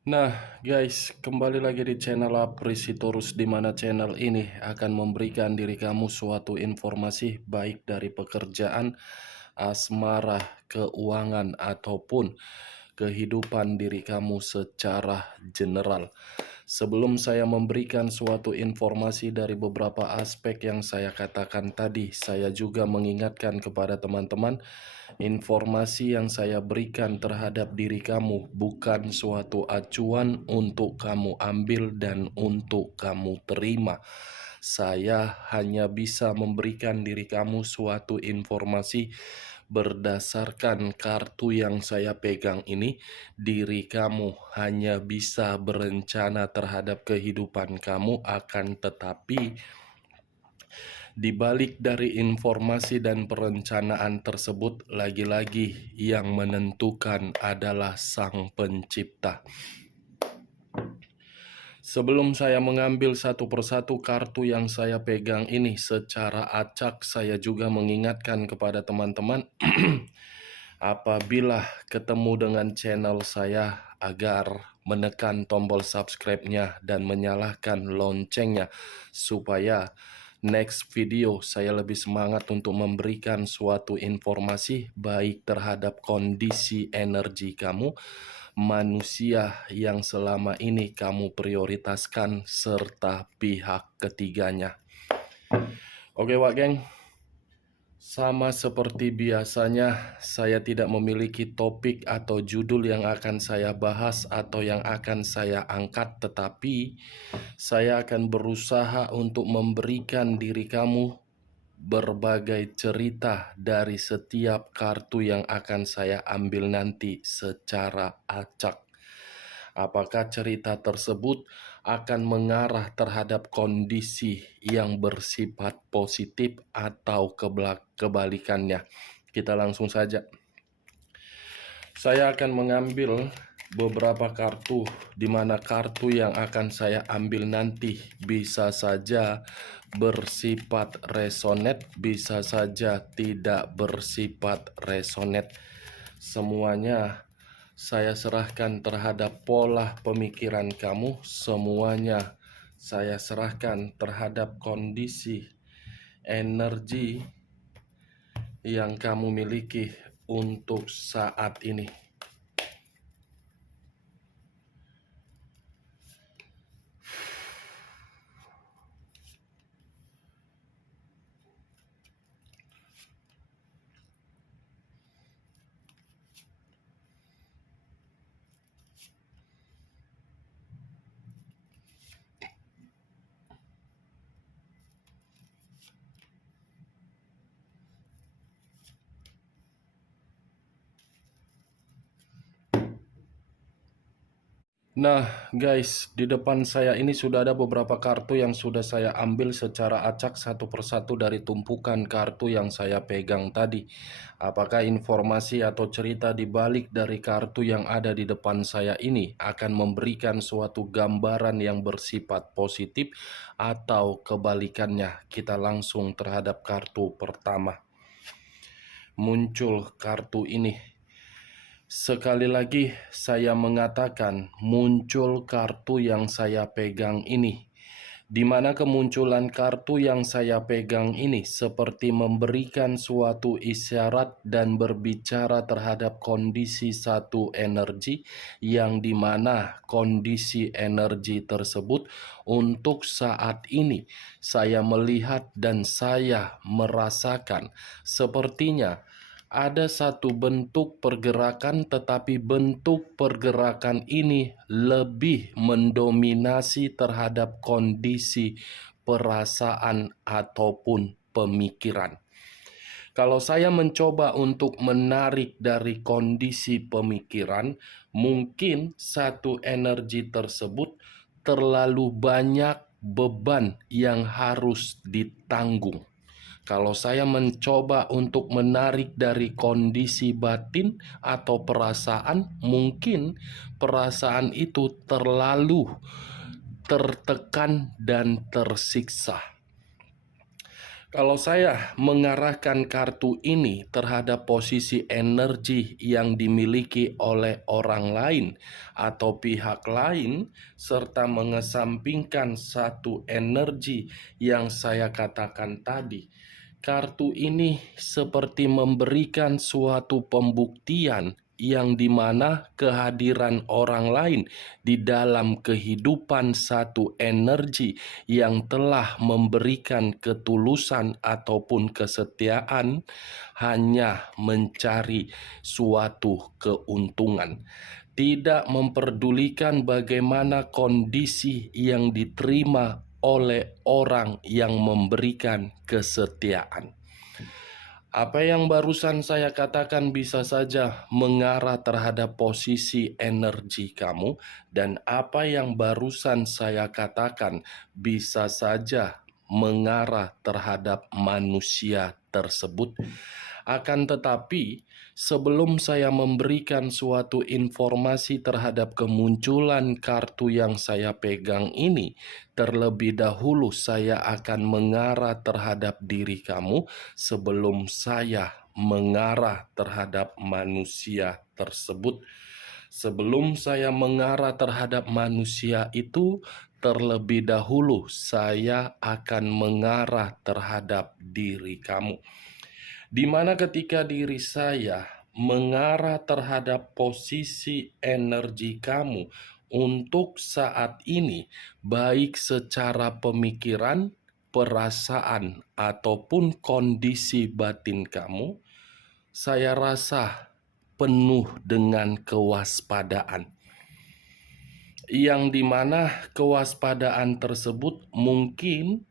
Nah, guys, kembali lagi di channel Aprisitorus, di mana channel ini akan memberikan diri kamu suatu informasi baik dari pekerjaan, asmara, keuangan, ataupun kehidupan diri kamu secara general. Sebelum saya memberikan suatu informasi dari beberapa aspek yang saya katakan tadi, saya juga mengingatkan kepada teman-teman, informasi yang saya berikan terhadap diri kamu bukan suatu acuan untuk kamu ambil dan untuk kamu terima. Saya hanya bisa memberikan diri kamu suatu informasi berdasarkan kartu yang saya pegang ini. Diri kamu hanya bisa berencana terhadap kehidupan kamu, akan tetapi di balik dari informasi dan perencanaan tersebut, lagi-lagi yang menentukan adalah Sang Pencipta. Sebelum saya mengambil satu persatu kartu yang saya pegang ini secara acak, saya juga mengingatkan kepada teman-teman apabila ketemu dengan channel saya agar menekan tombol subscribe-nya dan menyalakan loncengnya supaya next video saya lebih semangat untuk memberikan suatu informasi baik terhadap kondisi energi kamu, manusia yang selama ini kamu prioritaskan, serta pihak ketiganya. Oke Wak Geng, sama seperti biasanya, saya tidak memiliki topik atau judul yang akan saya bahas atau yang akan saya angkat, tetapi saya akan berusaha untuk memberikan diri kamu berbagai cerita dari setiap kartu yang akan saya ambil nanti secara acak. Apakah cerita tersebut akan mengarah terhadap kondisi yang bersifat positif atau kebalikannya? Kita langsung saja. Saya akan mengambil beberapa kartu, di mana kartu yang akan saya ambil nanti bisa saja bersifat resonate, bisa saja tidak bersifat resonate. Semuanya saya serahkan terhadap pola pemikiran kamu, semuanya saya serahkan terhadap kondisi energi yang kamu miliki untuk saat ini. Nah guys, di depan saya ini sudah ada beberapa kartu yang sudah saya ambil secara acak satu persatu dari tumpukan kartu yang saya pegang tadi. Apakah informasi atau cerita di balik dari kartu yang ada di depan saya ini akan memberikan suatu gambaran yang bersifat positif atau kebalikannya? Kita langsung terhadap kartu pertama. Muncul kartu ini. Sekali lagi saya mengatakan muncul kartu yang saya pegang ini, di mana kemunculan kartu yang saya pegang ini seperti memberikan suatu isyarat dan berbicara terhadap kondisi satu energi, yang dimana kondisi energi tersebut untuk saat ini saya melihat dan saya merasakan sepertinya ada satu bentuk pergerakan, tetapi bentuk pergerakan ini lebih mendominasi terhadap kondisi perasaan ataupun pemikiran. Kalau saya mencoba untuk menarik dari kondisi pemikiran, mungkin satu energi tersebut terlalu banyak beban yang harus ditanggung. Kalau saya mencoba untuk menarik dari kondisi batin atau perasaan, mungkin perasaan itu terlalu tertekan dan tersiksa. Kalau saya mengarahkan kartu ini terhadap posisi energi yang dimiliki oleh orang lain atau pihak lain, serta mengesampingkan satu energi yang saya katakan tadi, kartu ini seperti memberikan suatu pembuktian yang dimana kehadiran orang lain di dalam kehidupan satu energi yang telah memberikan ketulusan ataupun kesetiaan hanya mencari suatu keuntungan, tidak memperdulikan bagaimana kondisi yang diterima oleh orang yang memberikan kesetiaan. Apa yang barusan saya katakan bisa saja mengarah terhadap posisi energi kamu, dan apa yang barusan saya katakan bisa saja mengarah terhadap manusia tersebut. Akan tetapi, sebelum saya memberikan suatu informasi terhadap kemunculan kartu yang saya pegang ini, terlebih dahulu saya akan mengarah terhadap diri kamu sebelum saya mengarah terhadap manusia tersebut. Sebelum saya mengarah terhadap manusia itu, terlebih dahulu saya akan mengarah terhadap diri kamu. Di mana ketika diri saya mengarah terhadap posisi energi kamu untuk saat ini, baik secara pemikiran, perasaan, ataupun kondisi batin kamu, saya rasa penuh dengan kewaspadaan. Yang dimana kewaspadaan tersebut mungkin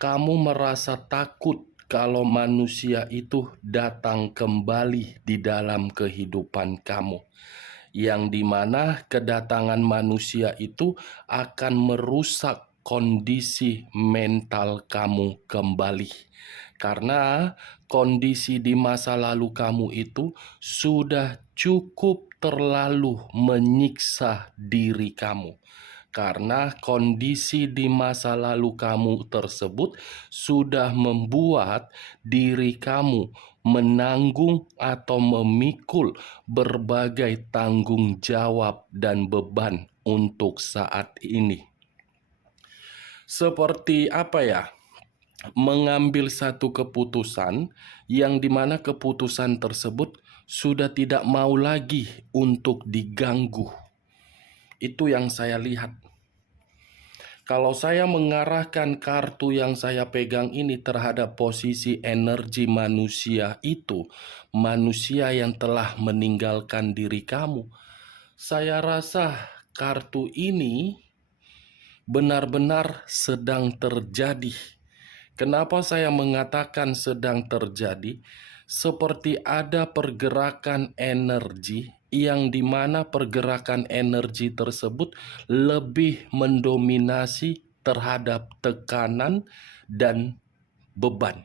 kamu merasa takut kalau manusia itu datang kembali di dalam kehidupan kamu, yang dimana kedatangan manusia itu akan merusak kondisi mental kamu kembali, karena kondisi di masa lalu kamu itu sudah cukup terlalu menyiksa diri kamu. Karena kondisi di masa lalu kamu tersebut sudah membuat diri kamu menanggung atau memikul berbagai tanggung jawab dan beban untuk saat ini. Seperti apa ya? Mengambil satu keputusan yang dimana keputusan tersebut sudah tidak mau lagi untuk diganggu. Itu yang saya lihat. Kalau saya mengarahkan kartu yang saya pegang ini terhadap posisi energi manusia itu, manusia yang telah meninggalkan diri kamu, saya rasa kartu ini benar-benar sedang terjadi. Kenapa saya mengatakan sedang terjadi? Seperti ada pergerakan energi yang dimana pergerakan energi tersebut lebih mendominasi terhadap tekanan dan beban.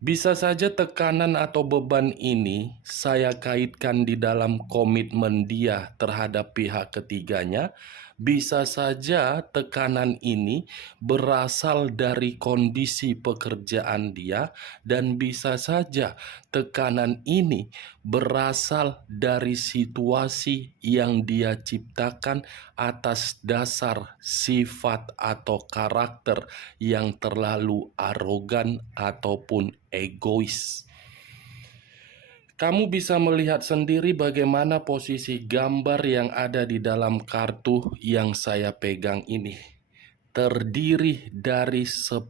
Bisa saja tekanan atau beban ini saya kaitkan di dalam komitmen dia terhadap pihak ketiganya. Bisa saja tekanan ini berasal dari kondisi pekerjaan dia, dan bisa saja tekanan ini berasal dari situasi yang dia ciptakan atas dasar sifat atau karakter yang terlalu arogan ataupun egois. Kamu bisa melihat sendiri bagaimana posisi gambar yang ada di dalam kartu yang saya pegang ini. Terdiri dari 10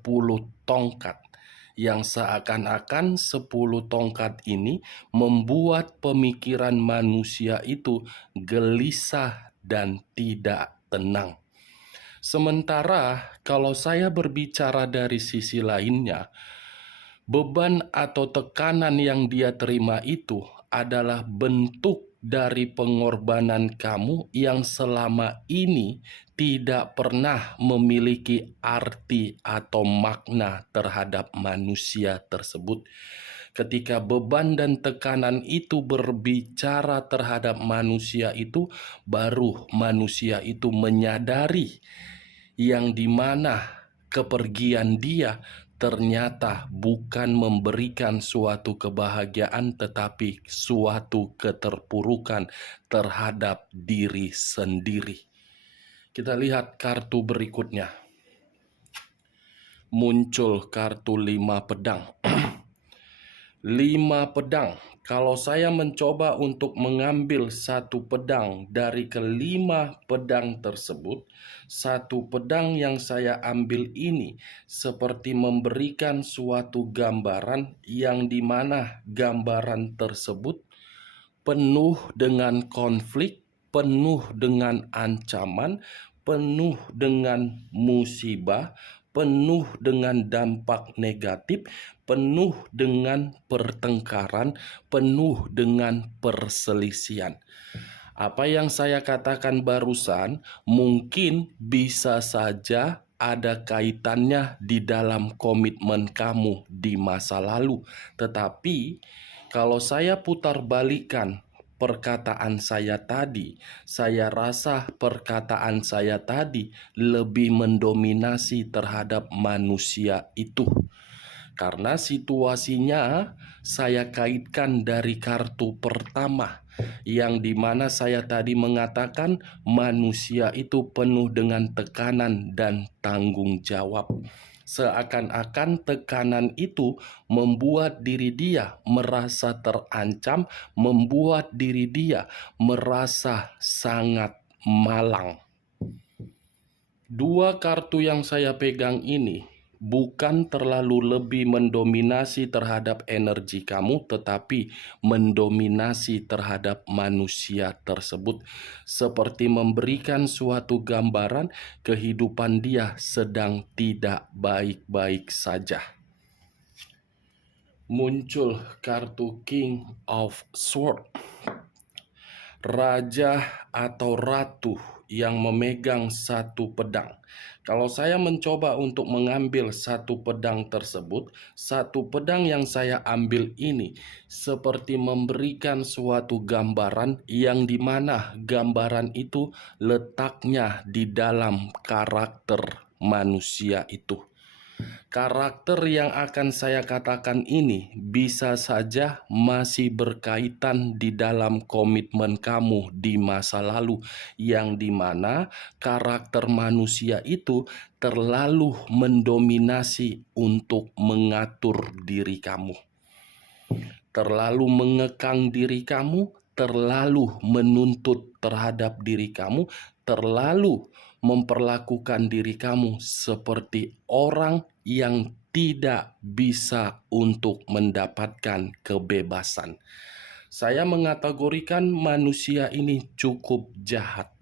tongkat, yang seakan-akan 10 tongkat ini membuat pemikiran manusia itu gelisah dan tidak tenang. Sementara kalau saya berbicara dari sisi lainnya, beban atau tekanan yang dia terima itu adalah bentuk dari pengorbanan kamu yang selama ini tidak pernah memiliki arti atau makna terhadap manusia tersebut. Ketika beban dan tekanan itu berbicara terhadap manusia itu, baru manusia itu menyadari yang dimana kepergian dia ternyata bukan memberikan suatu kebahagiaan, tetapi suatu keterpurukan terhadap diri sendiri. Kita lihat kartu berikutnya. Muncul kartu 5 pedang. 5 pedang. Kalau saya mencoba untuk mengambil satu pedang dari kelima pedang tersebut, satu pedang yang saya ambil ini seperti memberikan suatu gambaran yang dimana gambaran tersebut penuh dengan konflik, penuh dengan ancaman, penuh dengan musibah, penuh dengan dampak negatif, penuh dengan pertengkaran, penuh dengan perselisihan. Apa yang saya katakan barusan mungkin bisa saja ada kaitannya di dalam komitmen kamu di masa lalu. Tetapi kalau saya putar balikan perkataan saya tadi, saya rasa perkataan saya tadi lebih mendominasi terhadap manusia itu. Karena situasinya saya kaitkan dari kartu pertama, yang dimana saya tadi mengatakan manusia itu penuh dengan tekanan dan tanggung jawab. Seakan-akan tekanan itu membuat diri dia merasa terancam, membuat diri dia merasa sangat malang. Dua kartu yang saya pegang ini bukan terlalu lebih mendominasi terhadap energi kamu, tetapi mendominasi terhadap manusia tersebut, seperti memberikan suatu gambaran kehidupan dia sedang tidak baik-baik saja. Muncul kartu King of Swords, raja atau ratu yang memegang satu pedang. Kalau saya mencoba untuk mengambil satu pedang tersebut, satu pedang yang saya ambil ini seperti memberikan suatu gambaran yang dimana gambaran itu letaknya di dalam karakter manusia itu. Karakter yang akan saya katakan ini bisa saja masih berkaitan di dalam komitmen kamu di masa lalu, yang dimana karakter manusia itu terlalu mendominasi untuk mengatur diri kamu, terlalu mengekang diri kamu, terlalu menuntut terhadap diri kamu, terlalu memperlakukan diri kamu seperti orang yang tidak bisa untuk mendapatkan kebebasan. Saya mengategorikan manusia ini cukup jahat.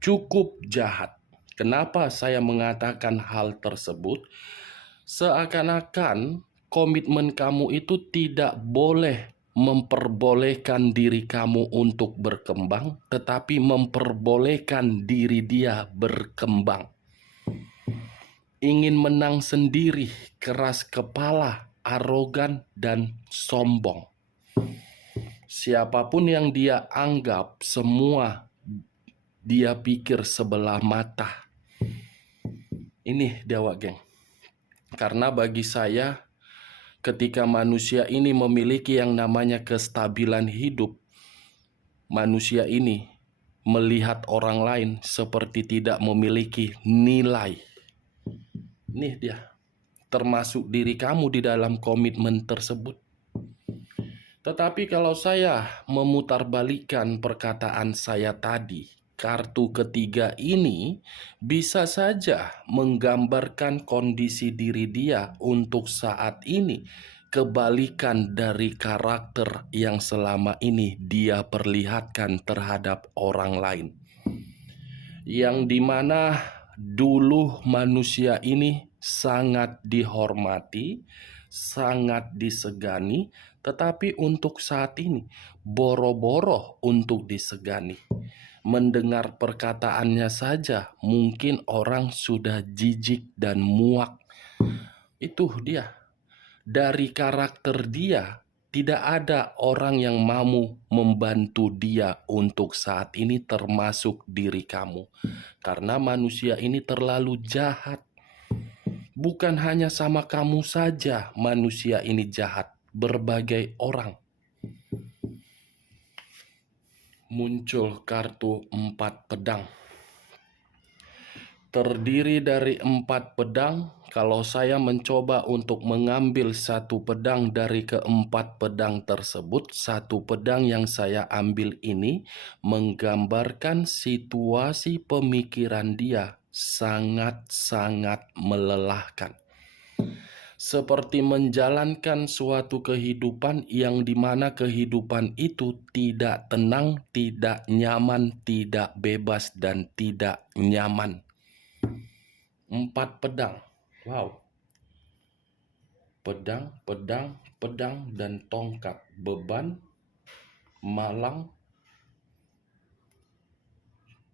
Cukup jahat. Kenapa saya mengatakan hal tersebut? Seakan-akan komitmen kamu itu tidak boleh memperbolehkan diri kamu untuk berkembang, tetapi memperbolehkan diri dia berkembang. Ingin menang sendiri, keras kepala, arogan, dan sombong. Siapapun yang dia anggap, semua dia pikir sebelah mata. Ini Dewa Geng. Karena bagi saya, ketika manusia ini memiliki yang namanya kestabilan hidup, manusia ini melihat orang lain seperti tidak memiliki nilai. Nih dia, termasuk diri kamu di dalam komitmen tersebut. Tetapi kalau saya memutarbalikkan perkataan saya tadi, kartu ketiga ini bisa saja menggambarkan kondisi diri dia untuk saat ini, kebalikan dari karakter yang selama ini dia perlihatkan terhadap orang lain. Yang dimana dulu manusia ini sangat dihormati, sangat disegani, tetapi untuk saat ini boro-boro untuk disegani. Mendengar perkataannya saja mungkin orang sudah jijik dan muak. Itu dia. Dari karakter dia, tidak ada orang yang mau membantu dia untuk saat ini, termasuk diri kamu. Karena manusia ini terlalu jahat. Bukan hanya sama kamu saja manusia ini jahat, berbagai orang. Muncul kartu 4 pedang. Terdiri dari 4 pedang. Kalau saya mencoba untuk mengambil satu pedang dari keempat pedang tersebut, satu pedang yang saya ambil ini menggambarkan situasi pemikiran dia sangat-sangat melelahkan. Seperti menjalankan suatu kehidupan yang dimana kehidupan itu tidak tenang, tidak nyaman, tidak bebas, dan tidak nyaman. 4 pedang. Wow. Pedang, pedang, pedang, dan tongkat. Beban, malang,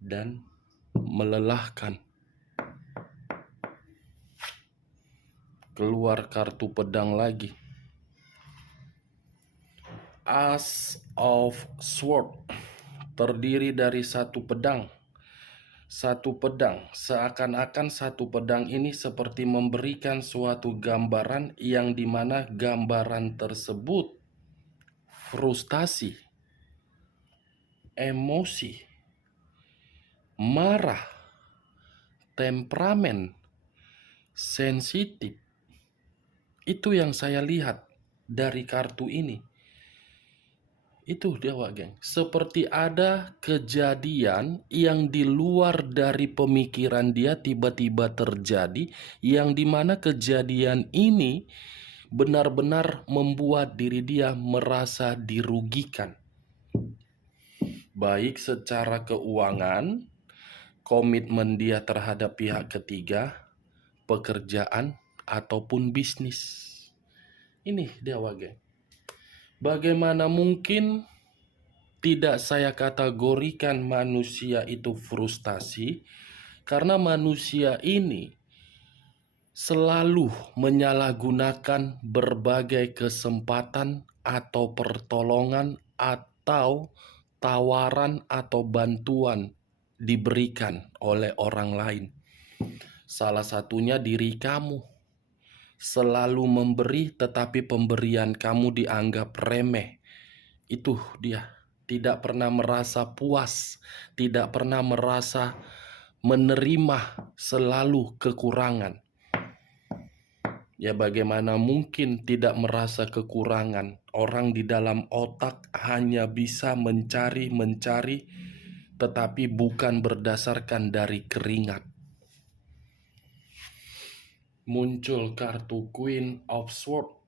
dan melelahkan. Keluar kartu pedang lagi. Ace of Sword. Terdiri dari satu pedang. Satu pedang, seakan-akan satu pedang ini seperti memberikan suatu gambaran yang dimana gambaran tersebut frustasi, emosi, marah, temperamen, sensitif. Itu yang saya lihat dari kartu ini. Itu dia, Wak Geng. Seperti ada kejadian yang di luar dari pemikiran dia tiba-tiba terjadi, yang dimana kejadian ini benar-benar membuat diri dia merasa dirugikan. Baik secara keuangan, komitmen dia terhadap pihak ketiga, pekerjaan, ataupun bisnis. Ini dia, Wak Geng. Bagaimana mungkin tidak saya kategorikan manusia itu frustasi, karena manusia ini selalu menyalahgunakan berbagai kesempatan atau pertolongan atau tawaran atau bantuan diberikan oleh orang lain. Salah satunya diri kamu. Selalu memberi, tetapi pemberian kamu dianggap remeh. Itu dia. Tidak pernah merasa puas, tidak pernah merasa menerima, selalu kekurangan. Ya, bagaimana mungkin tidak merasa kekurangan? Orang di dalam otak hanya bisa mencari, tetapi bukan berdasarkan dari keringat. Muncul kartu Queen of Swords.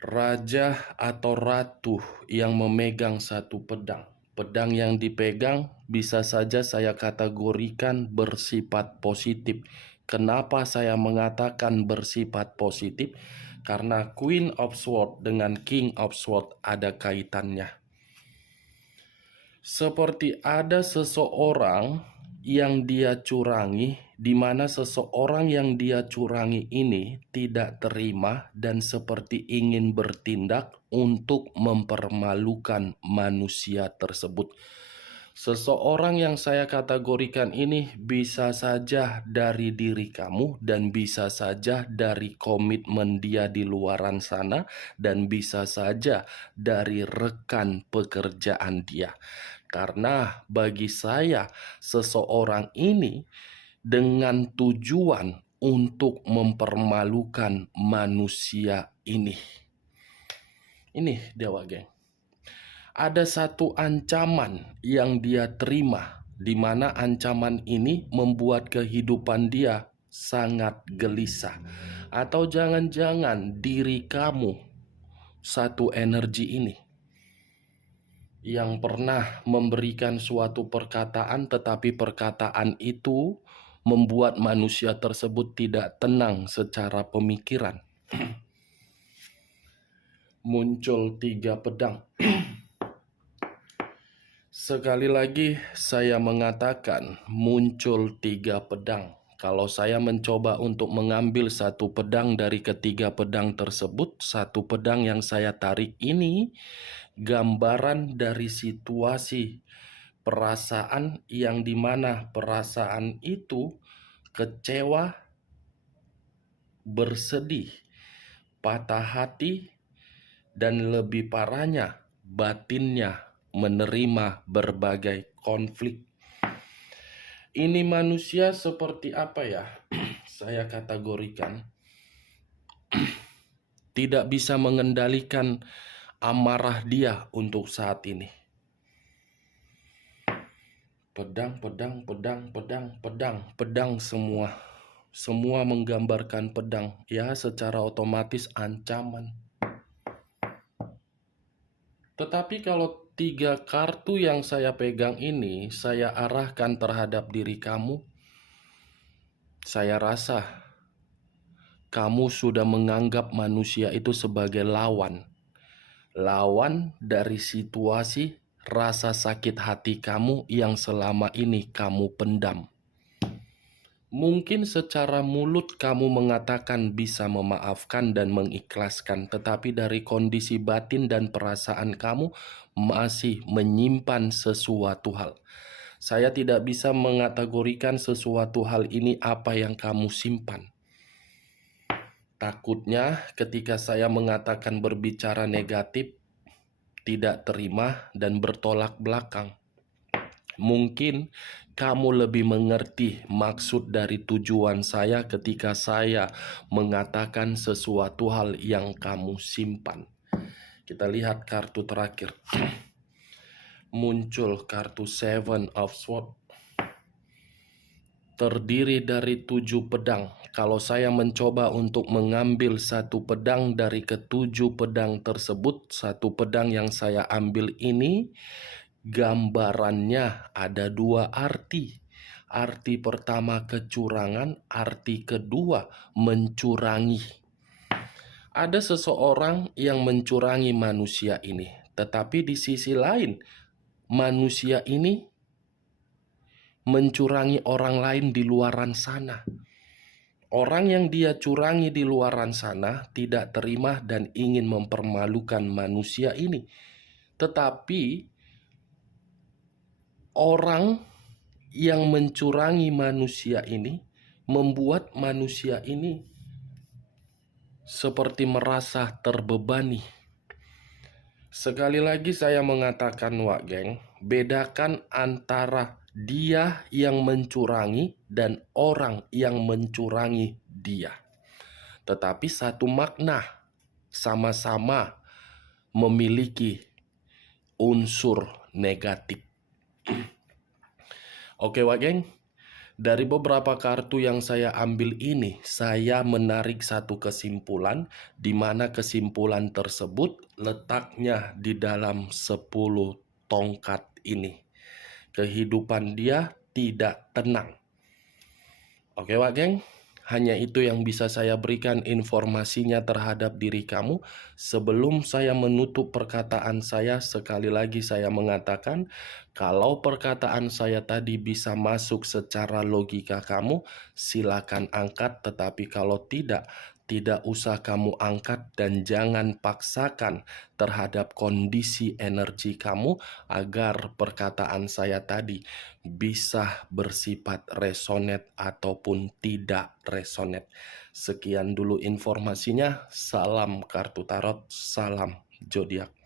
Raja atau ratu yang memegang satu pedang. Pedang yang dipegang bisa saja saya kategorikan bersifat positif. Kenapa saya mengatakan bersifat positif? Karena Queen of Swords dengan King of Swords ada kaitannya. Seperti ada seseorang yang dia curangi, di mana seseorang yang dia curangi ini tidak terima dan seperti ingin bertindak untuk mempermalukan manusia tersebut. Seseorang yang saya kategorikan ini bisa saja dari diri kamu dan bisa saja dari komitmen dia di luaran sana dan bisa saja dari rekan pekerjaan dia. Karena bagi saya seseorang ini dengan tujuan untuk mempermalukan manusia ini. Ini dia, Wak Geng. Ada satu ancaman yang dia terima, di mana ancaman ini membuat kehidupan dia sangat gelisah. Atau jangan-jangan diri kamu satu energi ini yang pernah memberikan suatu perkataan, tetapi perkataan itu membuat manusia tersebut tidak tenang secara pemikiran. Muncul 3 pedang. Sekali lagi saya mengatakan muncul 3 pedang. Kalau saya mencoba untuk mengambil satu pedang dari ketiga pedang tersebut, satu pedang yang saya tarik ini gambaran dari situasi perasaan yang dimana perasaan itu kecewa, bersedih, patah hati, dan lebih parahnya batinnya menerima berbagai konflik. Ini manusia seperti apa ya? Saya kategorikan tidak bisa mengendalikan amarah dia untuk saat ini. Pedang semua. Semua menggambarkan pedang. Ya, secara otomatis ancaman. Tetapi kalau 3 kartu yang saya pegang ini saya arahkan terhadap diri kamu, saya rasa kamu sudah menganggap manusia itu sebagai lawan. Lawan dari situasi rasa sakit hati kamu yang selama ini kamu pendam. Mungkin secara mulut kamu mengatakan bisa memaafkan dan mengikhlaskan, tetapi dari kondisi batin dan perasaan kamu masih menyimpan sesuatu hal. Saya tidak bisa mengategorikan sesuatu hal ini apa yang kamu simpan. Takutnya ketika saya mengatakan berbicara negatif, tidak terima dan bertolak belakang. Mungkin kamu lebih mengerti maksud dari tujuan saya ketika saya mengatakan sesuatu hal yang kamu simpan. Kita lihat kartu terakhir. Muncul kartu Seven of Swords. Terdiri dari 7 pedang. Kalau saya mencoba untuk mengambil satu pedang dari ketujuh pedang tersebut, satu pedang yang saya ambil ini gambarannya ada 2 arti. Arti pertama kecurangan, arti kedua mencurangi. Ada seseorang yang mencurangi manusia ini, tetapi di sisi lain manusia ini mencurangi orang lain di luaran sana. Orang yang dia curangi di luaran sana tidak terima dan ingin mempermalukan manusia ini. Tetapi orang yang mencurangi manusia ini membuat manusia ini seperti merasa terbebani. Sekali lagi saya mengatakan, Wak Geng, bedakan antara dia yang mencurangi dan orang yang mencurangi dia. Tetapi satu makna, sama-sama memiliki unsur negatif. Oke, Wak Geng, dari beberapa kartu yang saya ambil ini, saya menarik satu kesimpulan, di mana kesimpulan tersebut letaknya di dalam 10 tongkat ini. Kehidupan dia tidak tenang. Oke, Wak Geng, hanya itu yang bisa saya berikan informasinya terhadap diri kamu. Sebelum saya menutup perkataan saya, sekali lagi saya mengatakan, kalau perkataan saya tadi bisa masuk secara logika kamu, silakan angkat. Tetapi kalau tidak usah kamu angkat dan jangan paksakan terhadap kondisi energi kamu agar perkataan saya tadi bisa bersifat resonate ataupun tidak resonate. Sekian dulu informasinya. Salam kartu tarot, salam zodiak.